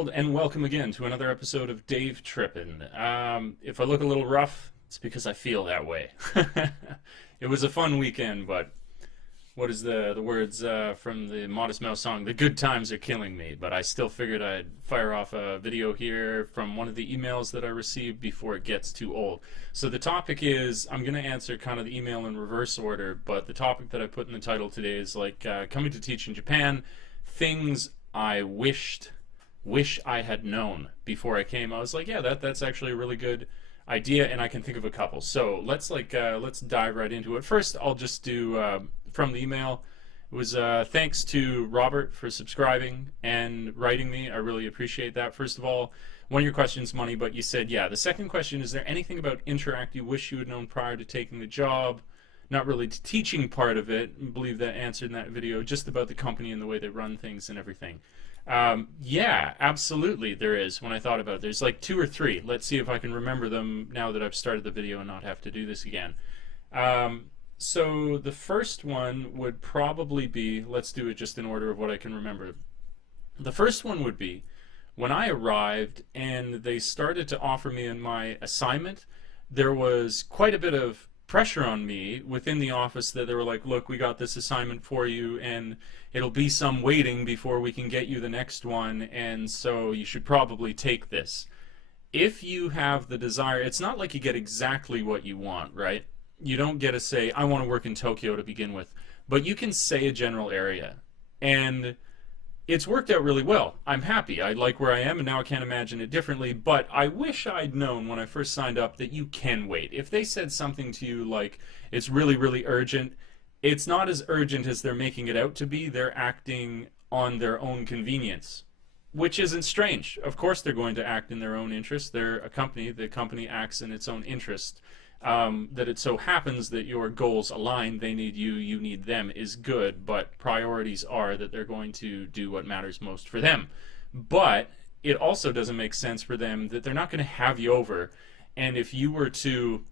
world, and welcome again to another episode of Dave Trippin. If I look a little rough, it's because I feel that way. It was a fun weekend, but what is the words from the Modest Mouse song? The good times are killing me, but I still figured I'd fire off a video here from one of the emails that I received before it gets too old. So the topic is, I'm going to answer kind of the email in reverse order, but the topic that I put in the title today is like coming to teach in Japan, things I wish I had known before I came. I was like, yeah, that's actually a really good idea, and I can think of a couple. So let's dive right into it. First, I'll just do from the email. It was thanks to Robert for subscribing and writing me. I really appreciate that. First of all, one of your questions, money, but you said, yeah. The second question, is there anything about Interact you wish you had known prior to taking the job? Not really the teaching part of it, I believe that answered in that video, just about the company and the way they run things and everything. Yeah, absolutely there is. When I thought about it, there's like 2 or 3. Let's see if I can remember them now that I've started the video and not have to do this again. So the first one would probably be, let's do it just in order of what I can remember. The first one would be when I arrived and they started to offer me in my assignment, there was quite a bit of pressure on me within the office that they were like, look, we got this assignment for you and it'll be some waiting before we can get you the next one, and so you should probably take this. If you have the desire, it's not like you get exactly what you want, right? You don't get to say, I want to work in Tokyo to begin with, but you can say a general area, and it's worked out really well. I'm happy. I like where I am, and now I can't imagine it differently, but I wish I'd known when I first signed up that you can wait. If they said something to you like, it's really, really urgent, it's not as urgent as they're making it out to be. They're acting on their own convenience, which isn't strange. Of course they're going to act in their own interest. They're a company. The company acts in its own interest. That it so happens that your goals align, they need you, you need them, is good, but priorities are that they're going to do what matters most for them. But it also doesn't make sense for them that they're not going to have you over, and if you were to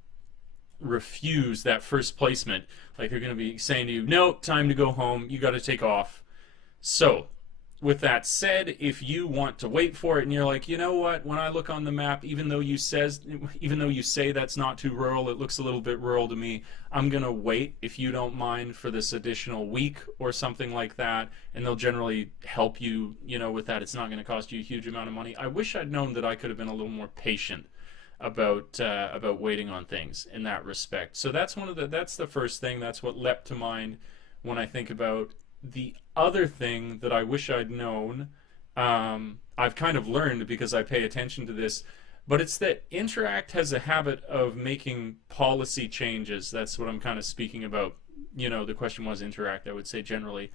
refuse that first placement, like they're going to be saying to you, no, time to go home, you got to take off. So with that said, if you want to wait for it and you're like, you know what, when I look on the map, even though you say that's not too rural, it looks a little bit rural to me, I'm going to wait, if you don't mind, for this additional week or something like that, and they'll generally help you, with that. It's not going to cost you a huge amount of money. I wish I'd known that I could have been a little more patient about waiting on things in that respect. So that's the first thing. That's what leapt to mind when I think about the other thing that I wish I'd known. I've kind of learned because I pay attention to this, but it's that Interact has a habit of making policy changes. That's what I'm kind of speaking about. The question was Interact, I would say generally.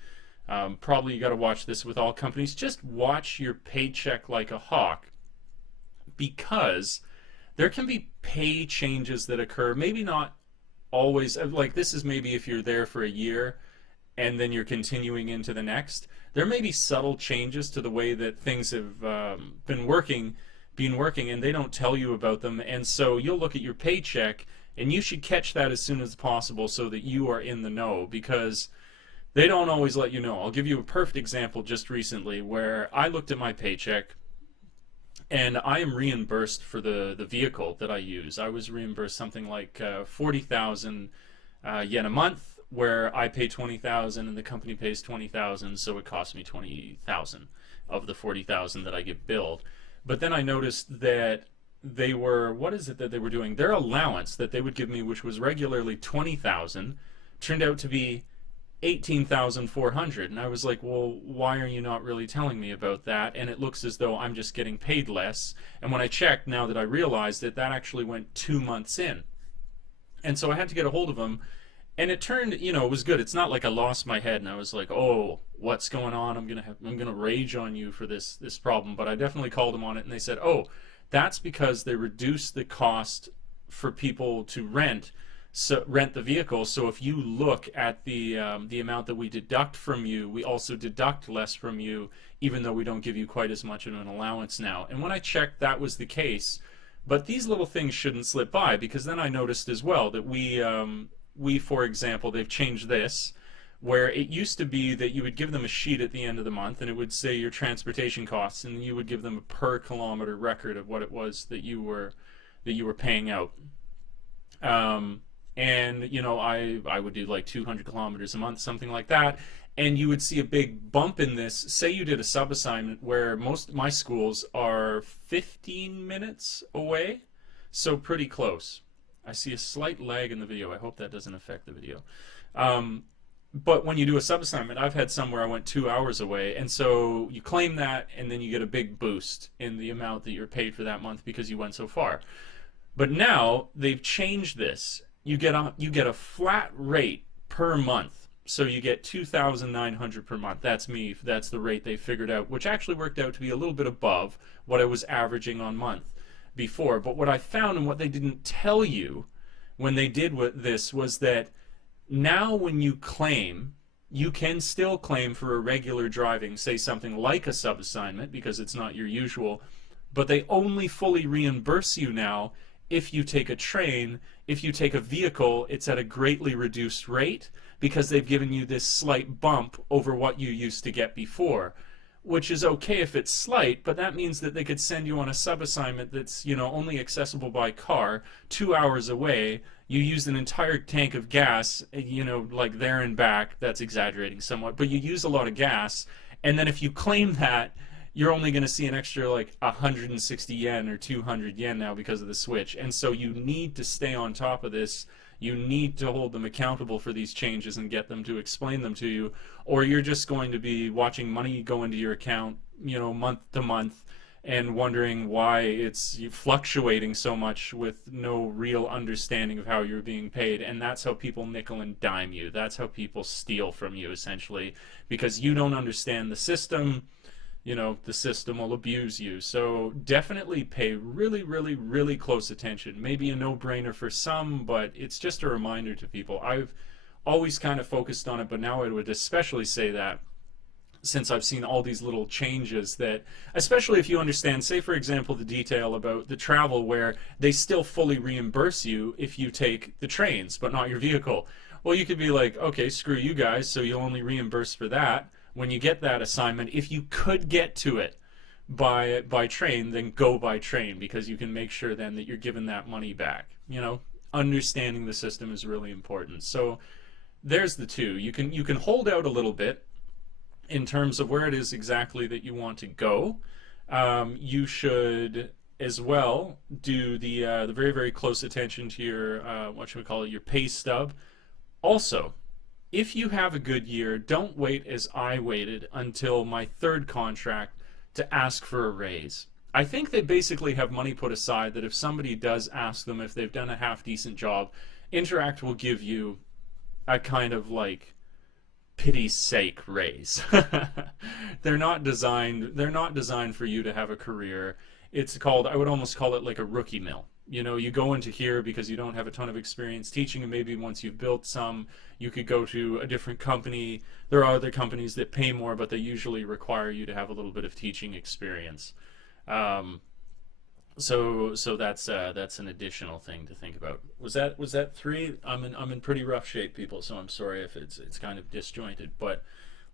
Probably you got to watch this with all companies. Just watch your paycheck like a hawk, because there can be pay changes that occur, maybe not always, like this is maybe if you're there for a year and then you're continuing into the next. There may be subtle changes to the way that things have been working, and they don't tell you about them, and so you'll look at your paycheck and you should catch that as soon as possible so that you are in the know, because they don't always let you know. I'll give you a perfect example just recently where I looked at my paycheck and I am reimbursed for the vehicle that I use. I was reimbursed something like 40,000 yen a month, where I pay 20,000 and the company pays 20,000, so it costs me 20,000 of the 40,000 that I get billed. But then I noticed that they were, what is it that they were doing? Their allowance that they would give me, which was regularly 20,000, turned out to be 18,400, and I was like, well, why are you not really telling me about that? And it looks as though I'm just getting paid less. And when I checked, now that I realized it, that actually went 2 months in. And so I had to get a hold of them, and it turned, it was good. It's not like I lost my head and I was like, oh, what's going on? I'm gonna rage on you for this problem. But I definitely called them on it, and they said, oh, that's because they reduced the cost for people to rent the vehicle. So if you look at the amount that we deduct from you, we also deduct less from you, even though we don't give you quite as much of an allowance now. And when I checked, that was the case. But these little things shouldn't slip by, because then I noticed as well that we, for example, they've changed this. where it used to be that you would give them a sheet at the end of the month and it would say your transportation costs, and you would give them a per kilometer record of what it was that you were paying out. And you know, I would do like 200 kilometers a month, something like that, and you would see a big bump in this. Say you did a sub assignment where most of my schools are 15 minutes away, so pretty close. I see a slight lag in the video. I hope that doesn't affect the video. But when you do a sub assignment, I've had some where I went 2 hours away, and so you claim that, and then you get a big boost in the amount that you're paid for that month because you went so far. But now they've changed this. You get a flat rate per month, so you get $2,900 per month. That's me. That's the rate they figured out, which actually worked out to be a little bit above what I was averaging on month before. But what I found, and what they didn't tell you when they did this, was that now when you claim, you can still claim for a regular driving, say something like a sub assignment, because it's not your usual, but they only fully reimburse you now if you take a train. If you take a vehicle, it's at a greatly reduced rate because they've given you this slight bump over what you used to get before, which is okay if it's slight, but that means that they could send you on a sub assignment that's, you know, only accessible by car 2 hours away. You used an entire tank of gas, you know, like there and back. That's exaggerating somewhat, but you use a lot of gas, and then if you claim that, you're only going to see an extra like 160 yen or 200 yen now because of the switch. And so you need to stay on top of this. You need to hold them accountable for these changes and get them to explain them to you, or you're just going to be watching money go into your account, you know, month to month, and wondering why it's fluctuating so much with no real understanding of how you're being paid. And that's how people nickel and dime you. That's how people steal from you, essentially, because you don't understand the system. You know, the system will abuse you. So definitely pay really, really, really close attention. Maybe a no-brainer for some, but it's just a reminder to people. I've always kind of focused on it, but now I would especially say that since I've seen all these little changes that, especially if you understand, say for example, the detail about the travel where they still fully reimburse you if you take the trains, but not your vehicle. Well, you could be like, okay, screw you guys, so you'll only reimburse for that. When you get that assignment, if you could get to it by train, then go by train, because you can make sure then that you're given that money back. You know, understanding the system is really important. So there's the two. You can hold out a little bit in terms of where it is exactly that you want to go. You should as well do the very, very close attention to your what should we call it, your pay stub. Also, if you have a good year, don't wait as I waited until my third contract to ask for a raise. I think they basically have money put aside that if somebody does ask them if they've done a half-decent job, Interact will give you a kind of like pity's sake raise. They're not designed for you to have a career. It's called, I would almost call it like a rookie mill. You know, you go into here because you don't have a ton of experience teaching, and maybe once you've built some, you could go to a different company. There are other companies that pay more, but they usually require you to have a little bit of teaching experience. So that's an additional thing to think about. Was that three? I'm in pretty rough shape, people, so I'm sorry if it's kind of disjointed, but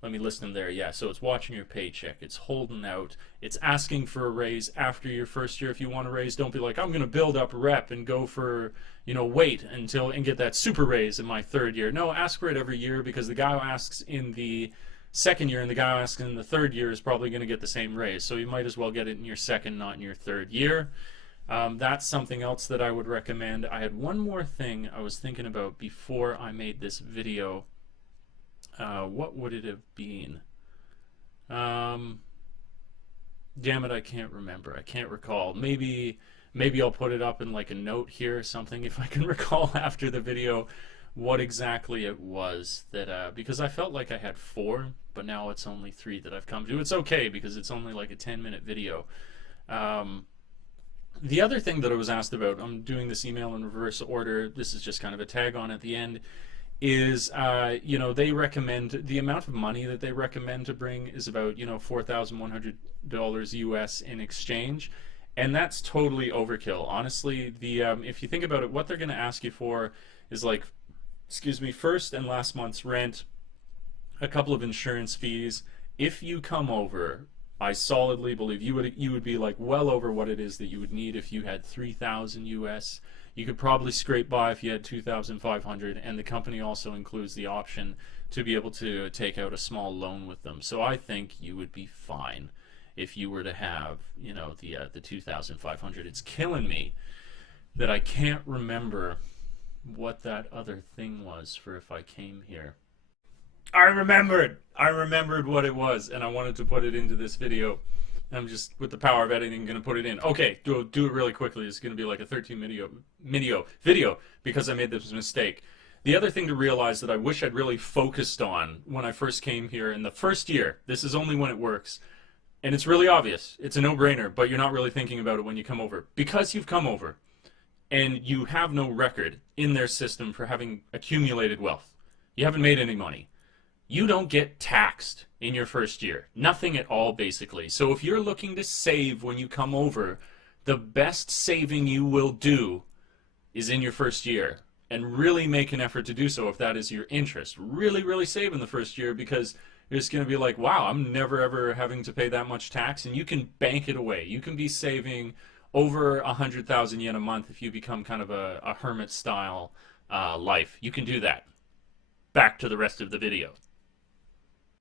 let me list them there. Yeah, so it's watching your paycheck, it's holding out, it's asking for a raise after your first year. If you want a raise, don't be like, I'm going to build up rep and go for, you know, wait until and get that super raise in my third year. No, ask for it every year, because the guy who asks in the second year and the guy who asks in the third year is probably going to get the same raise. So you might as well get it in your second, not in your third year. That's something else that I would recommend. I had one more thing I was thinking about before I made this video. What would it have been? Damn it, I can't remember. I can't recall. Maybe I'll put it up in like a note here or something if I can recall after the video what exactly it was that because I felt like I had 4, but now it's only 3 that I've come to. It's okay because it's only like a 10-minute video. The other thing that I was asked about, I'm doing this email in reverse order, this is just kind of a tag on at the end, is you know, they recommend, the amount of money that they recommend to bring is about, you know, $4,100 US in exchange, and that's totally overkill. Honestly, the if you think about it, what they're going to ask you for is like, excuse me, first and last month's rent, a couple of insurance fees. If you come over, I solidly believe you would be like well over what it is that you would need if you had 3,000 US. You could probably scrape by if you had 2,500, and the company also includes the option to be able to take out a small loan with them. So I think you would be fine if you were to have, you know, the 2,500. It's killing me that I can't remember what that other thing was for if I came here. I remembered what it was, and I wanted to put it into this video. I'm just, with the power of editing, going to put it in. Okay, do it really quickly. It's going to be like a 13-minute video because I made this mistake. The other thing to realize that I wish I'd really focused on when I first came here in the first year, this is only when it works, and it's really obvious. It's a no-brainer, but you're not really thinking about it when you come over. Because you've come over, and you have no record in their system for having accumulated wealth. You haven't made any money. You don't get taxed in your first year. Nothing at all, basically. So if you're looking to save when you come over, the best saving you will do is in your first year. And really make an effort to do so if that is your interest. Really, really save in the first year, because you're just going to be like, wow, I'm never ever having to pay that much tax. And you can bank it away. You can be saving over 100,000 yen a month if you become kind of a hermit-style life. You can do that. Back to the rest of the video.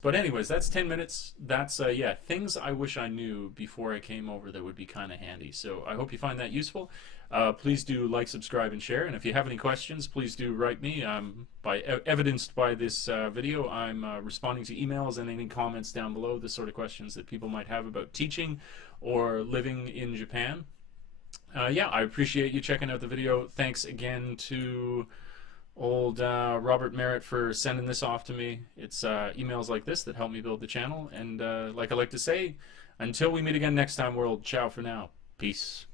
But anyways, that's 10 minutes. That's, yeah, things I wish I knew before I came over that would be kind of handy. So I hope you find that useful. Please do like, subscribe, and share. And if you have any questions, please do write me. Evidenced by this video, I'm responding to emails and any comments down below, the sort of questions that people might have about teaching or living in Japan. Yeah, I appreciate you checking out the video. Thanks again to old Robert Merritt for sending this off to me. It's emails like this that help me build the channel. And like I like to say, until we meet again next time, world, ciao for now. Peace.